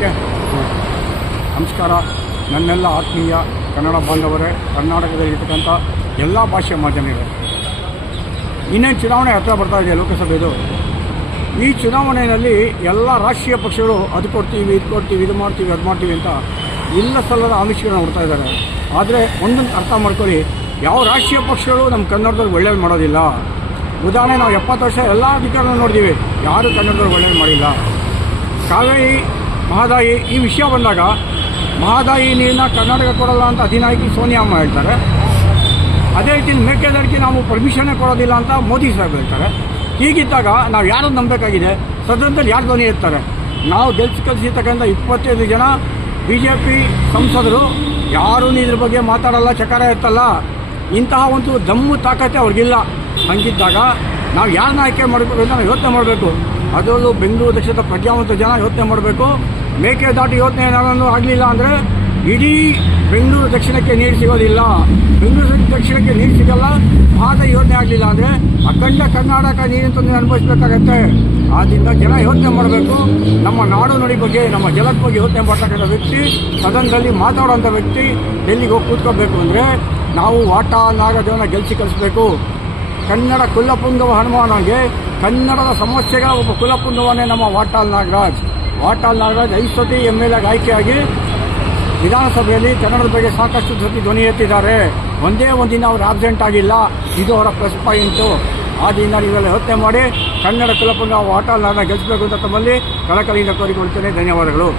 Okay, ನಮಸ್ಕಾರ. ನನ್ನೆಲ್ಲ ಆತ್ಮೀಯ ಕನ್ನಡ ಬಾಂಧವರೇ, ಕರ್ನಾಟಕದಲ್ಲಿರ್ತಕ್ಕಂಥ ಎಲ್ಲ ಭಾಷೆಯ ಮಾಧ್ಯಮಗಳೇ, ಇನ್ನೇನು ಚುನಾವಣೆ ಹತ್ರ ಬರ್ತಾ ಇದೆ ಲೋಕಸಭೆದು. ಈ ಚುನಾವಣೆಯಲ್ಲಿ ಎಲ್ಲ ರಾಷ್ಟ್ರೀಯ ಪಕ್ಷಗಳು ಅದು ಕೊಡ್ತೀವಿ, ಇದು ಕೊಡ್ತೀವಿ, ಇದು ಮಾಡ್ತೀವಿ, ಅದು ಮಾಡ್ತೀವಿ ಅಂತ ಇಲ್ಲ ಸಲ್ಲದ ಆಮಿಷಗಳನ್ನ ಹೊಡ್ತಾ ಇದ್ದಾರೆ. ಆದರೆ ಒಂದೊಂದು ಅರ್ಥ ಮಾಡ್ಕೊಳ್ಳಿ, ಯಾವ ರಾಷ್ಟ್ರೀಯ ಪಕ್ಷಗಳು ನಮ್ಮ ಕನ್ನಡದವ್ರಿಗೆ ಒಳ್ಳೇದು ಮಾಡೋದಿಲ್ಲ. ಉದಾಹರಣೆ, ನಾವು 70 ವರ್ಷ ಎಲ್ಲ ಅಧಿಕಾರನ ನೋಡಿದ್ದೀವಿ, ಯಾರೂ ಕನ್ನಡದವ್ರಿಗೆ ಒಳ್ಳೇದು ಮಾಡಿಲ್ಲ. ಕಾವೇರಿ ಮಹದಾಯಿ ಈ ವಿಷಯ ಬಂದಾಗ ಮಹದಾಯಿ ನೀರನ್ನ ಕರ್ನಾಟಕ ಕೊಡಲ್ಲ ಅಂತ ಅಧಿನಾಯಕಿ ಸೋನಿಯಾ ಅಮ್ಮ ಹೇಳ್ತಾರೆ. ಅದೇ ರೀತಿ ಮೇಕೆದಾಟಿಗೆ ನಾವು ಪರ್ಮಿಷನ್ನೇ ಕೊಡೋದಿಲ್ಲ ಅಂತ ಮೋದಿ ಸಾಹೇಬ್ ಹೇಳ್ತಾರೆ. ಹೀಗಿದ್ದಾಗ ನಾವು ಯಾರು ನಂಬಬೇಕಾಗಿದೆ? ಸದನದಲ್ಲಿ ಯಾರು ಧ್ವನಿ ಎತ್ತಾರೆ? ನಾವು ಕಲಿಸಿರ್ತಕ್ಕಂಥ 25 ಜನ BJP ಸಂಸದರು ಯಾರೂ ಇದ್ರ ಬಗ್ಗೆ ಮಾತಾಡಲ್ಲ, ಚಕಾರ ಎತ್ತಲ್ಲ. ಇಂತಹ ಒಂದು ದಮ್ಮು ತಾಕತ್ತೆ ಅವ್ರಿಗಿಲ್ಲ. ಹಂಗಿದ್ದಾಗ ನಾವು ಯಾರನ್ನ ಆಯ್ಕೆ ಮಾಡಬೇಕು ಅಂತ ನಾವು ಯೋಚನೆ ಮಾಡಬೇಕು. ಅದರಲ್ಲೂ ಬೆಂಗಳೂರು ದಕ್ಷಿಣದ ಪ್ರಜ್ಞಾವಂತ ಜನ ಯೋಚನೆ ಮಾಡಬೇಕು. ಮೇಕೆದಾಟು ಯೋಚನೆ ಏನಾದರೂ ಆಗಲಿಲ್ಲ ಅಂದರೆ ಇಡೀ ಬೆಂಗಳೂರು ದಕ್ಷಿಣಕ್ಕೆ ನೀರು ಸಿಗೋದಿಲ್ಲ. ಬೆಂಗಳೂರು ದಕ್ಷಿಣಕ್ಕೆ ನೀರು ಸಿಗಲ್ಲ. ಮಹದಾಯಿ ಯೋಜನೆ ಆಗಲಿಲ್ಲ ಅಂದರೆ ಅಖಂಡ ಕರ್ನಾಟಕ ನೀರಿನ ತೊಂದರೆ ಅನುಭವಿಸಬೇಕಾಗತ್ತೆ. ಆದ್ದರಿಂದ ಜನ ಯೋಚನೆ ಮಾಡಬೇಕು. ನಮ್ಮ ನಾಡು ನುಡಿ ಬಗ್ಗೆ, ನಮ್ಮ ಜಲದ ಬಗ್ಗೆ ಯೋಚನೆ ಮಾಡ್ತಕ್ಕಂಥ ವ್ಯಕ್ತಿ, ಸದನದಲ್ಲಿ ಮಾತಾಡೋಂಥ ವ್ಯಕ್ತಿ ಡೆಲ್ಲಿಗೆ ಹೋಗಿ ಕೂತ್ಕೋಬೇಕು ಅಂದರೆ ನಾವು ವಾಟ ನಾಗದೇವನ ಗೆಲ್ಲಿಸಿ ಕಳಿಸ್ಬೇಕು. ಕನ್ನಡ ಕುಲಪುಂಗವ ಹನುಮಾನಗೆ ಕನ್ನಡದ ಸಮಸ್ಯೆಗಳ ಒಬ್ಬ ಕುಲಪುಂಗವನೇ ನಮ್ಮ ವಾಟಾಳ್ ನಾಗರಾಜ್. 5 ಸತಿ MLA ಆಯ್ಕೆಯಾಗಿ ವಿಧಾನಸಭೆಯಲ್ಲಿ ಕನ್ನಡದ ಬಗ್ಗೆ ಸಾಕಷ್ಟು ಸತಿ ಧ್ವನಿ ಎತ್ತಿದ್ದಾರೆ. ಒಂದೇ ಒಂದಿನ ಅವರು ಆಬ್ಸೆಂಟ್ ಆಗಿಲ್ಲ. ಇದು ಅವರ ಪ್ಲಸ್ ಪಾಯಿಂಟು. ಆದ್ದರಿಂದ ನೀವೆಲ್ಲ ಯೋಚನೆ ಮಾಡಿ ಕನ್ನಡ ಕುಲಪುಂಗ ವಾಟಾಳ್ ನಾಗರಾಜ್ ಗೆಲ್ಲಿಸಬೇಕು ಅಂತ ತಮ್ಮಲ್ಲಿ ಕಳಕಳಿಯಿಂದ ಕೋರಿಕೊಳ್ತೇನೆ. ಧನ್ಯವಾದಗಳು.